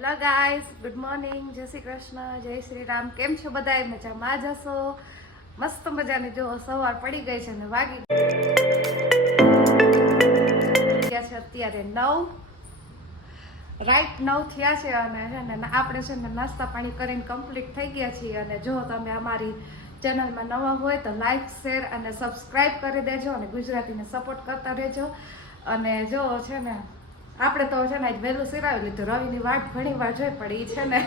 Hello guys, good morning, જય શ્રી કૃષ્ણ, જય શ્રી રામ. કેમ છો બધા? મજામાં જ હશો. મસ્ત મજાની જો સવાર પડી ગઈ છે ને વાગી ગયા છે અત્યારે 9 રાઈટ 9 થયા છે અને છે ને આપણે છે ને નાસ્તા પાણી કરીને કમ્પ્લીટ થઈ ગયા છીએ. અને જો તમે અમારી ચેનલમાં નવા હોય તો લાઈક, શેર અને સબસ્ક્રાઈબ કરી દેજો અને ગુજરાતીને સપોર્ટ કરતા રહેજો. અને જો છે ને આપણે તો છે ને વહેલું સિરાવી લીધું. રવિની વાટ ઘણી વાર જોઈ પડી છે ને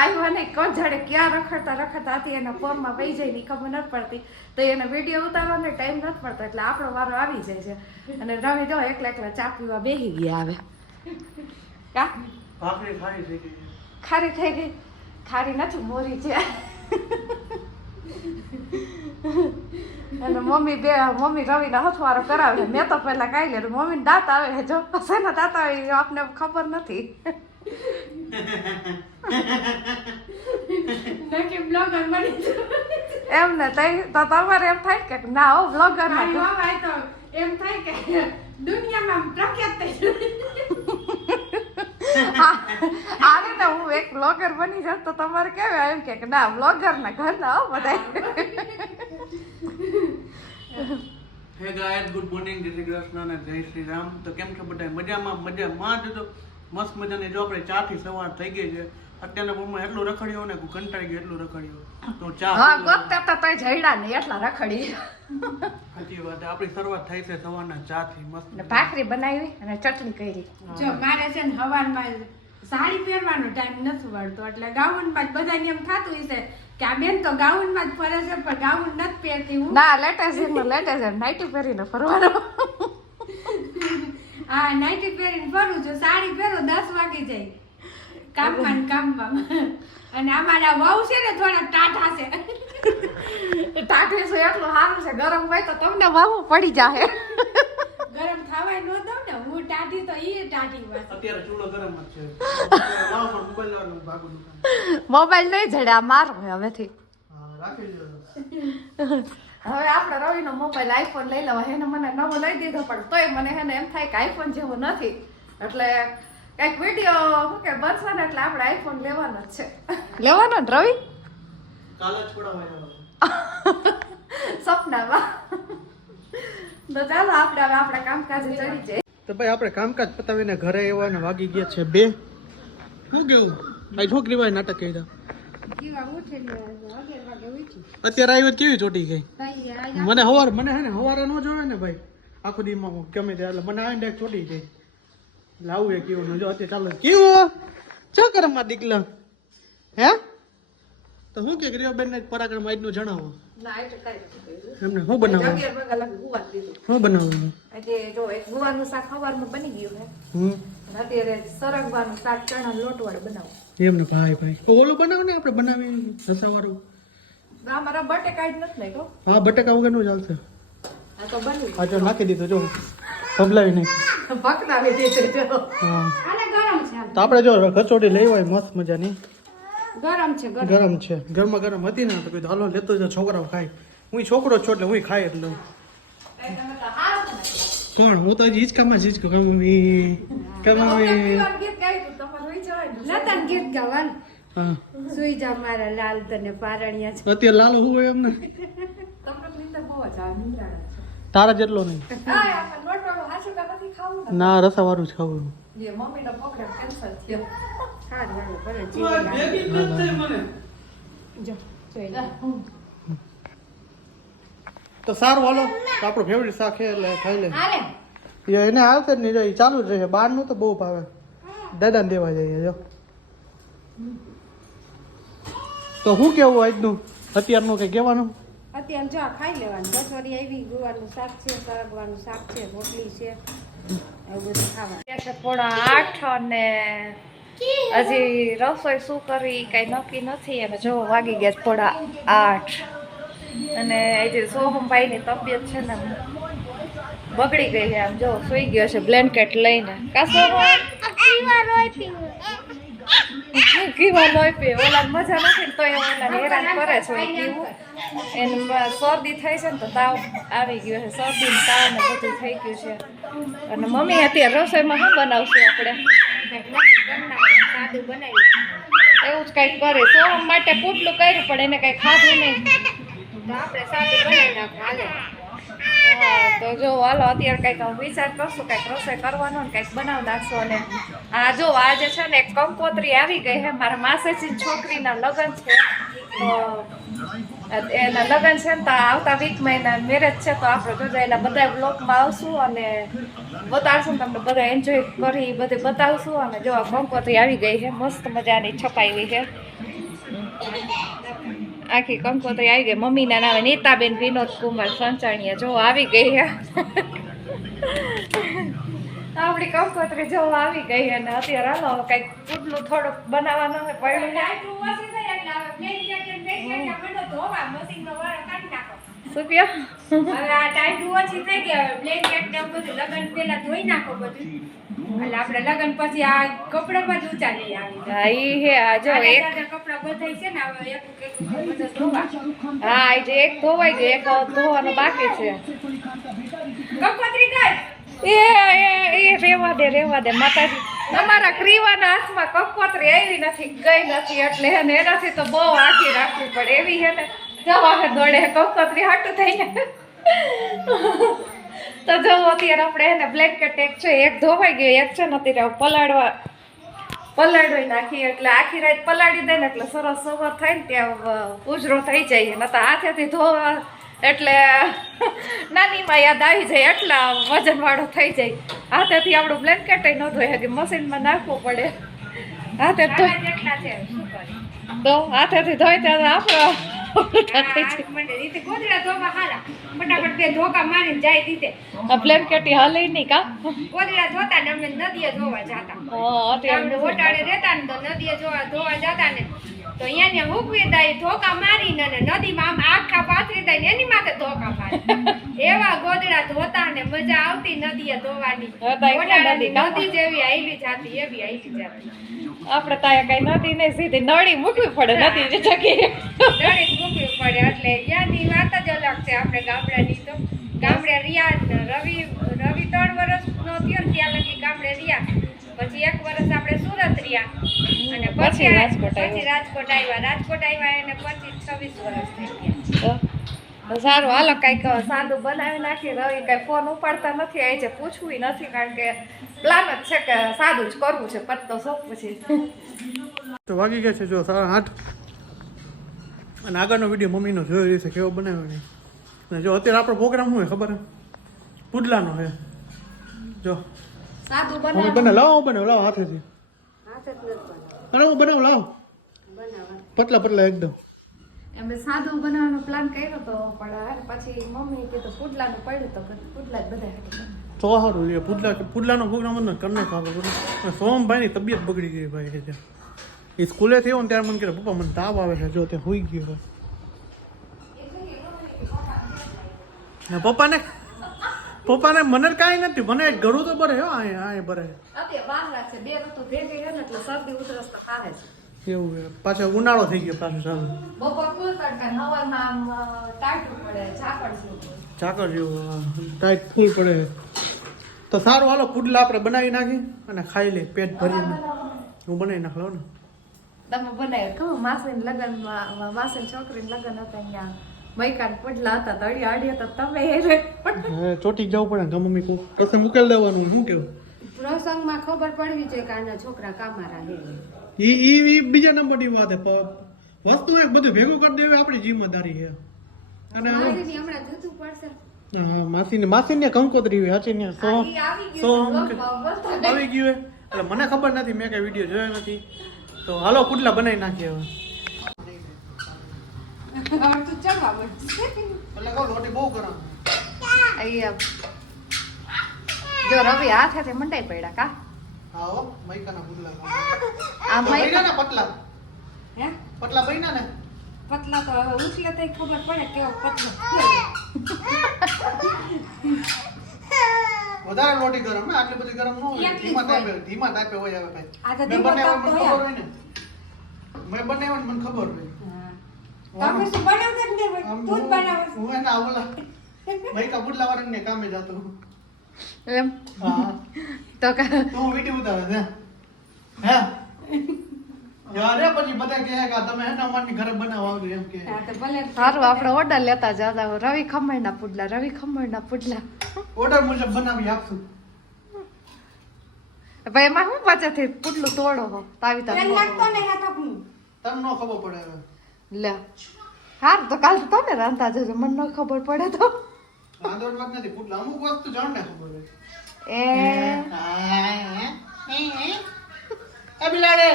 આવ્યા નહીં, કોણ જાણે ક્યાં રખડતા હતી એના ફોનમાં વહી જાય ની ખબર નથી પડતી. તો એને વિડીયો ઉતારવાનો ટાઈમ નથી પડતો એટલે આપણો વારો આવી જાય છે. અને રવિ જો એકલા ચા પીવા બેસી ગયા આવે. કા ખારી થઈ ગઈ? ખારી નથી, મોરી છે. અને મમ્મી રવિને હથવારો કરાવે. મેં તો પેલા કાઈ લીધું. મમ્મીને દાંત આવે, જો શેના દાંત આવે આપને ખબર નથી. એમ ને તો તમારે એમ થાય કે ના હો બ્લોગર એમ થાય કે દુનિયામાં પ્રખ્યાત થઈ આને ને હું એક બ્લોગર બની જાઉં તો તમારે કેવાય એમ કે ના બ્લોગર ના ઘર ના હો બધા. હે ગાઈસ, ગુડ મોર્નિંગ, જય શ્રી કૃષ્ણ અને જય શ્રી રામ. તો કેમ છો બધા? મજામાં જ તો મસ્ત મજાની જો આપણે ચા થી સવાર થઈ ગઈ છે. અત્યારના મમ્મા એટલું રખડ્યો ને કંટાળી ગયો, એટલું રખડ્યો તો ચા હા ગોતતા તો તઈ જઈડા ને એટલા રખડી. સાચી વાત. આપણી શરૂઆત થઈ છે સવારના ચા થી. મસ્ત ભાખરી બનાવી અને ચટણી કરી. જો મારે છે ને હવારમાં સાડી પહેરવાનો ટાઈમ નથી મળતો એટલે ગાઉનમાં જ બધાને એમ થતું હશે કે આ બેન તો ગાઉનમાં જ ફરે છે પણ ગાઉન નથી પહેરતી. હું ના લેટેસ્ટ નાઈટી પહેરીને ફરવાનો. હા નાઈટી પહેરીને ફરું છું. સાડી પહેરું 10 વાગી જાય કામમાં. અને અમારા વહુ છે ને થોડા ટાઢા છે. ટાઢી છે એટલું સારું છે. ગરમ હોય તો તમને વાવું પડી જાય. ગરમ થવાય ન દઉં ને. હું ટાઢી તો ઈ ટાઢી હોય. અત્યારે ચૂલો ગરમ જ છે. લાવો પણ મોબાઈલ લાવવાનું ભાગું. મોબાઈલ નહીં જડે આ મારો હવેથી. હા રાખી દો. હવે આપણે રવિનો મોબાઈલ આઈફોન લઈ લેવા. એને મને નવો લઈ દીધો પણ તોય મને એને એમ થાય કે આઈફોન જેવો નથી. એટલે કઈક વિડીયો શું કે બનશે ને એટલે આપણે આઈફોન લેવાનો જ છે. લેવાનો ને રવિ? કાલે જ પડાવાય સપનામાં. તો ચાલો આપણે હવે આપણા કામકાજે ચડી જાય. તો ભાઈ આપણે કામકાજ પતાવીને ઘરે આવ્યા ને વાગી ગયા છે 2. શું કેવું ભાઈ? છોકરી ભાઈ નાટક કર્યા. અત્યારે આવી કેવી ચોટી ગઈ. મને હે ને હવારે ન જોવે ને ભાઈ આખો દીમાં ગમે તે એટલે મને આવીને ચોટી ગઈ. લાવું એ કેવું જો અત્યારે ચાલો કેવું શું કરે મારા દીકલા? હે તો શું કે ગ્રીવાબેન ને પરાક્રમ આજનું જણાવો. એમને શું બનાવવાનું? શું બનાવવાનું? જો એક ગુવાનું શાક સવારમાં બની ગયું છે. અત્યારે સરગવાનું શાક ચણા લોટવાળું બનાવું. એમને ભાઈ ઓલું બનાવો ને આપણે બનાવી રસાવાળું. મારા બટેકા જ નથી લઈ તો. હા બટેકા વગર નું ચાલશે. આ તો બની આ જો નાખી દીધું જો ભબલાવી નહીં. ભકનાવી દીધું જો. હા આને ગરમ છે. તો આપણે જો કચોડી લઈ હોય મસ્ત મજાની. ગરમ છે ગરમ છે. ગરમ હતી ને તો કીધું હાલો લેતો જો છોકરાઓ ખાય. હું છોકરો છું એટલે હું ખાય એટલે. કોણ? હું તો હજી હિચકામાં જ હિચકો. મમ્મી લતન ગીત ગાવાનું. હા સુઈ જા મારા લાલ તને પારણિયા છે. અત્યારે લાલ હું હોય એમને તમને નીંદર બહુ જ આવે. નિંદ્રાણા છે. તારા જેટલો નહીં. હા આપણે લોટવાળું હાચું કા નથી ખાવું ને. ના રસાવાળું જ ખાવું. એ મમ્મીનો પ્રોગ્રામ કેન્સલ થયો. હારું ભલે જીવી જો જોઈ લે. તો સારું હાલો. તો આપણું ફેવરિટ શાક છે એટલે ખાઈ લે. હાલે એને આવશે જ નહીં જો ચાલુ જ રહે. બહારનું તો બહુ ભાવે. દાદાને દેવા જઈએ જો. તો શું કેવું આજનું અત્યારનું કઈ કહેવાનું? અત્યારે જો આ ખાઈ લેવાનું. કચોરી આવી, ગુવાનું શાક છે, સરગવાનું શાક છે, રોટલી છે, એવું બધું ખાવાનું. 8:30 અને હજી રસોઈ શું કરવી કઈ નક્કી નથી. અને જો વાગી ગયા 8:30 અને હજી સોહમભાઈની તબિયત છે ને બગડી ગઈ છે. આમ જો સુઈ ગયો છે બ્લેન્કેટ લઈને. કીવા લોહી પીએ. ઓલા મજા નથી ને તો ઓલા હેરાન કરે છે. કીવું એને શરદી થઈ છે ને તો તાવ આવી ગયો છે. શરદી ને તાવ ને બધું થઈ ગયું છે. અને મમ્મી અત્યારે રસોઈમાં શું બનાવશું આપણે? શાક સાદું બનાવી એવું જ કંઈક કરે સોમ માટે પુટલું કર્યું પણ એને કંઈ ખાધું નહીં. તો આપણે સાદું બનાવી નાખો હાલે. હા, તો જો હાલો અત્યારે કંઈક વિચાર કરશું કંઈક રસોઈ કરવાનો ને કંઈક બનાવી નાખશું. અને આ જો આજે છે ને એક કંકોત્રી આવી ગઈ છે મારા માસેજી છોકરીના લગ્ન છે. તો એના લગ્ન છે ને તો આવતા વીકમાં એના મેરેજ છે. તો આપણે જોજો એના બધા બ્લોગમાં આવશું અને બતાવશું તમને બધા એન્જોય કરી બધે બતાવશું. અને જો આ કંકોત્રી આવી ગઈ છે મસ્ત મજાની છપાઈ છે. આખી કંકોત્રી આવી ગઈ. મમ્મીના નામે નીતાબેન વિનોદ કુમાર સંચાણીયા જો આવી ગઈ છે. આપણી કંકોત્રી જો આવી ગઈ અને અત્યારે હાલો કંઈક પુડલું થોડુંક બનાવવાનું હોય પડ્યું છે. શું કહો? હવે આ ટાઈટ ઓછી થઈ ગઈ હવે બ્લેન્કેટ ને બધું લગન પહેલા ધોઈ નાખો બધું એટલે આપણે લગન પછી આ કપડામાં જ ઊંચા નહીં આવી હા ઈ હે આ જો એક કપડા બધાય છે ને હવે એક બધું ધોવા હા એ જે એક ધોવાઈ ગયું એક ધોવાનું બાકી છે. કંકોત્રી કર એ રેવા દે માતાજી. અમારા ક્રીવાના હાથમાં કંકોત્રી આવી નથી ગઈ નથી એટલે એને એનાથી તો બહુ આખી રાખવી પડે એવી છે ને જવા દોડે કંકોત્રી હાટું થઈને. તો જો અત્યારે આપણે એને બ્લેન્કેટ એક છે એક ધોવાઈ ગયું એક છે ને અત્યારે પલાળવી નાખીએ એટલે આખી રાત પલાળી દે ને એટલે સરસ સવાર થાય ને ત્યાં ઉજરો થઈ જાય. ને તો હાથેથી ધોવા એટલે નાનીમાં યાદ આવી જાય એટલા વજનવાળો થઈ જાય. હાથેથી આપણું બ્લેન્કેટ ન ધોઈ શકે મશીનમાં નાખવું પડે. હાથે કેટલા છે શું કરી તો હાથેથી ધોઈ ત્યારે આપણો રીતે ગોદડા ધોવા હારા ફટાફટ બે ધોકા મારીને જાય દીધે બ્લેન્કેટ હલે નહીં કા ગોદડા ધોતા ને અમે નદીએ ધોવા જાતા અત્યારે ઓટાડે રહેતા ને તો નદીએ ધોવા જાતા ને તો અહીંયા મૂકવી દઈ ધોકા મારીને ને નદીમાં આમ આખા પાથરી દઈ ને એની માથે ધોકા મારી એવા ગોદડા ધોતા ને મજા આવતી નદીએ ધોવાની નદી જેવી આઈલી જાતી એવી આઈલી જાતી. આપણે ત્યાં કઈ નદી નહીં સીધી નળી મૂકવી પડે નદી જે જગ્યાએ નળી મૂકવી પડે એટલે ત્યાંની વાત જ અલગ છે. આપણે ગામડાની તો ગામડે રહ્યા રવિ 3 વર્ષનો થયો ને ત્યાં લગી ગામડે રહ્યા પછી 1 વર્ષ આપણે સુરત રહ્યા અને પછી રાજકોટ આવ્યા અને પછી 26 વર્ષ થઈ ગયા. તો સારું હાલો કંઈક સાદું બનાવી નાખી. રવિ કઈ ફોન ઉપાડતા નથી આવી છે પૂછવું નથી કારણ કે પ્લાન જ છે કે સાદું જ કરવું છે પત્તો શોખ પછી. તો વાગી ગયા છે જો 8:30 અને આગળનો વિડીયો મમ્મીનો જોયો રહેશે કેવો બનાવ્યો નહીં. અને જો અત્યારે આપણો પ્રોગ્રામ શું હોય ખબર હે પુડલાનો હે. જો સાદું મમ્મી બને લાવો બનાવો હાથેથી અરે હું બનાવું લાવો પતલા એકદમ. એમ સાદું બનાવવાનો પ્લાન કર્યો તો પણ પછી મમ્મી કીધું પુડલાનું પડ્યું તો પુડલા જ બધા તો સારું છે પુડલાનો પ્રોગ્રામ જ કરી નાખો આપણે. સોમભાઈની તબિયત બગડી ગઈ ભાઈ છે એ સ્કૂલે થયો ને ત્યારે મને કહે પપ્પા મને તાવ આવે છે જો તે હોઈ ગયો હોય ને પપ્પાને મને કાંઈ નથી મને ઘરું તો ભરે આ ભરે બે ઋતુ ભેગી છે ને એટલે શરદી ઉધરસ તો થાય છે. એવું છે પાછો ઉનાળો થઈ ગયો પાછો ચાલુ બપોર ફૂલ તડકા હવામાં આમ ટાટું પડે ઝાકળ જેવું ટાઈટ ફૂલ પડે. તો સારું હાલો પુડલા આપણે બનાવી નાખી અને ખાઈ લે પેટ ભરીને. હું બનાવી નાખલો ને તમે બનાવ્યો કહું માસીના લગ્નમાં માસીની છોકરીના લગ્ન હતા અહીંયા મૈકાન પુડલા હતા તો અડી તો તમે ચોટી જવું પડે ને મમ્મી કહું પછી મૂકેલ દેવાનું શું કેવું પ્રસંગમાં ખબર પડવી જોઈએ કે આના છોકરા કામારા હે ઈ બીજા નંબરની વાત હે વસ્તુ એક બધું ભેગું કરી દેવી આપણી જિમ્મેદારી છે. અને મારીની હમણાં જતું પડશે હા માસીને કંકોત્રી હોય સાચી ને આવી ગયું હે એટલે મને ખબર નથી મેં કઈ વિડીયો જોયો નથી. તો હાલો પુડલા બનાવી નાખીએ હવે. તું ચડવા બનશે એટલે કહું રોટી બહુ ગરમ જો રવિ હાથેથી મંડાઈ પડ્યા કા હા હો મૈકાના પુડલા આ બૈના ને પતલા હે પતલા બૈના ને પતલા તો હવે ઉછલે તો ખબર પડે કેવો પતલો વધારે રોટી ગરમ ને આટલી બધી ગરમ ન હોય ધીમા તાપે હોય આવે ભાઈ મેં બનાવ્યું મને ખબર હોય તમે શું બનાવતા જ નહીં તું જ બનાવો હું એના ઓલા મૈકા પુડલા વાળાને કામે જાતો એમ હા તો તું વિડિયો ઉતારે છે હે યારે પછી બધા કહે કે આ તમે હેના માની ઘરે બનાવવા આવજો એમ કે હા તો ભલે સારું આપણે ઓર્ડર લેતા જતા રવિ ખમણના પુડલા ઓર્ડર મુજબ બનાવી આપશું. ભાઈ એમાં શું પાછળથી પુડલું તોડો હો તાવી તેલ નાખતો ને હાથકનું. તમને નો ખબર પડે હવે. લે હારું તો કાલ તો તમે રાંધતા જજો મને ન ખબર પડે તો વાંધો વાત નથી પુટલા અમુક વસ્તુ જાણને ખબર હોય. એ બિલાડે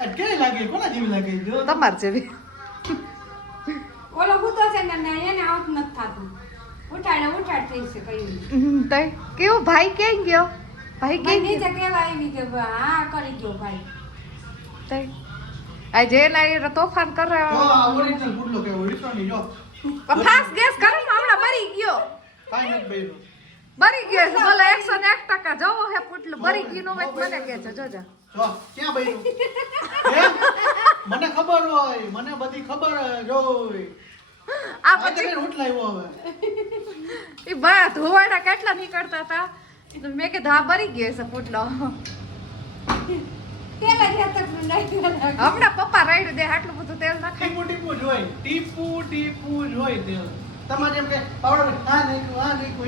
આ કેવી લાગે કોના જેવી લાગે જો તમાર જેવી ઓલો ભૂતો છે ને એને આઉટ નથી થાતું. ઉઠાડ થઈ છે કયું તઈ કેવું ભાઈ ક્યાં ગયો ભાઈ ભાઈ ક્યાં નીચે કેવા આવી કે હા કરી ગયો ભાઈ. તઈ આ જે ના તોફાન કરે જો આ ઓરિજિનલ પુટલો કે ઓરિજિનલ ની જો ફાસ્ટ ગેસ કરે ને હમણાં બરી ગયો કાઈ નથી બેરો. બરી ગયો છે ભલે 101% જોવો હે પુટલું બરી ગયું નો મને કે છે જોજો જો ક્યાં બેરો મને ખબર હોય મને બધી ખબર જોય આ આ પછી તમે રૂટ લાવ્યો હવે એ બા ધોવાડા કેટલા નીકળતા હતા તો મેં કીધું આ બરી ગયો છે પુટલો તેલ જ હાથકનું નાખ્યું. હમણાં પપ્પા રાઈડ દે આટલું બધું તેલ નાખે ટીપુ જોઈ ટીપુ જોઈ તે તમારે એમ કે પાવડર આ નહીં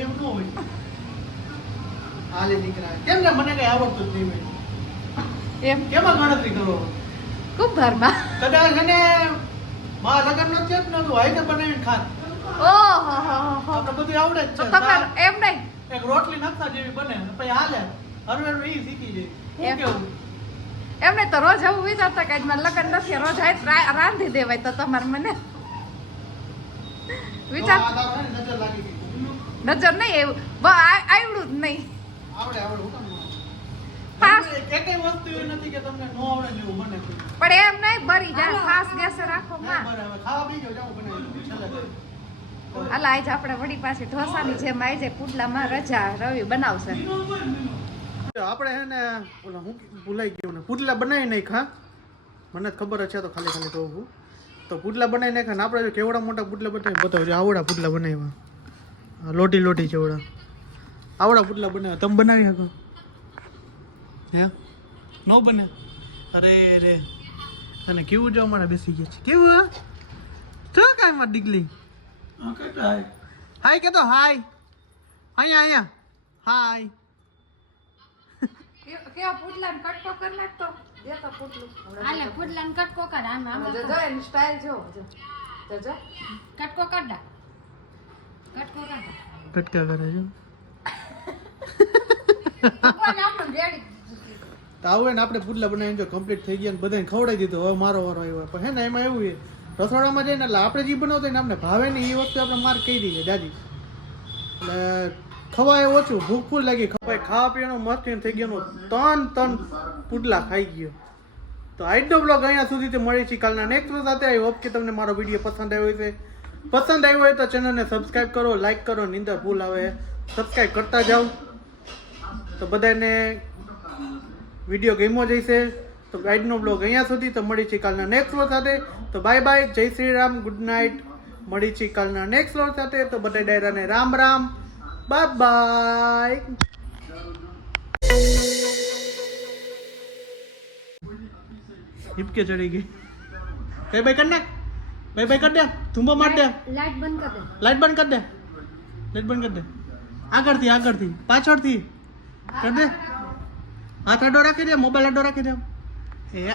એમ ન હોય. હાલે દીકરા કેમ ને મને કઈ આવડતું જ નહીં હોય. એમ કેમાં ગણતરી કરો કુંભારમાં કદાચ એને માં લગન નો ચેપ નતું હાઈતે બનાવીને ખાત ઓહો આપણે બધું આવડે જ તો છે. તમારે એમ નહીં એક રોટલી નકશા જેવી બને પછી હાલે હરવે ઈ શીખી જાય એમ. શું કેવું એમને તો રોજ એવું વિચારતા કે આજ મારે લગન નથી રોજ આજ રાંધી દેવાય તો તમારે મને વિચાર તો આ તારો હે ને નજર લાગી ગઈ નજર નહીં એવું આવડું જ નહીં આવડે હું કામ ફાસ એકેય વસ્તુ એવી નથી કે તમને નો આવડે ને એવું બને પણ એમ નહીં બરી જાય ફાસ ગેસે રાખો માં બરાબર ખાવા બીજો જાવ બનાવી છેલ્લે અલા આજ આપણે વડી પાસે ઢોસાની જેમ આજે પુડલામાં રજા રવિ બનાવશે આપણે હે ને ઓલા હું ભૂલાઈ ગયું ને પુડલા બનાવી નાખ્યા મને જ ખબર જ છે તો ખાલી કહું છું તો પુડલા બનાવી નાખ્યા ને આપણે જો કેવડા મોટા પુડલા બનાવી બતાવજો આવડા પુડલા બનાવ્યા લોટી જેવડા આવડા પુડલા બનાવ્યા તમે બનાવી શકો હે નો બને અરે રે અને કેવું જો અમારા બેસી ગયા છે કેવું તો કાંઈ માં ડીગલી હાય કે તો હાય અહીંયા હાય કેવા પુડલાને કટકો કરી નાખતો દેતો પુડલું હાલે ફૂટલાને કટકો કર આમ જો એની સ્ટાઈલ જો જો કટકો કર દા કટકો કર દા કટકા કરે છે કોણ આપણું રેડી તો આવું ને આપણે પુડલા બનાવીને જો કમ્પ્લીટ થઈ ગયા ને બધાને ખવડાવી દીધું હવે મારો વારો આવ્યો પણ હે ને એમાં એવું છે રસોડામાં જઈને એટલે આપણે જે બનાવતો હોય ને આપણે ભાવે ને એ વસ્તુ આપણે માર કહી દઈએ દાદી એટલે ખવાય ઓછું ભૂખ ફૂલ લાગી ખવાય ખાવા પીવાનું મસ્ત થઈ ગયું ત્રણ પુડલા ખાઈ ગયો તો આજનો બ્લોગ અહીંયા સુધી મળી છે કાલના નેક્સ્ટ બ્લોગ સાથે આઈ હોપ કે તમને મારો વિડીયો પસંદ આવ્યો હશે પસંદ આવ્યો હોય તો ચેનલને સબસ્ક્રાઈબ કરો લાઈક કરો નીંદર ભૂલ આવે સબસ્ક્રાઈબ કરતા જાઓ તો બધાને વિડીયો ગમ્યો જઈશે તો આજનો બ્લોગ અહીંયા સુધી તો મળી છે કાલના નેક્સ્ટ બ્લોગ સાથે તો બાય બાય જય શ્રી રામ ગુડ નાઇટ મળી છે કાલના નેક્સ્ટ બ્લોગ સાથે તો બધા ડાયરાને રામ રામ બાય બાય હિપકે ચડી ગઈ કઈ ભાઈ કર નાખ ભાઈ કર દે ધુંબો માર દે લાઈટ બંધ કર દે લાઈટ બંધ કર દે આગળથી પાછળથી કર દે હાથ આડો રાખી દે મોબાઈલ આડો રાખી દે એ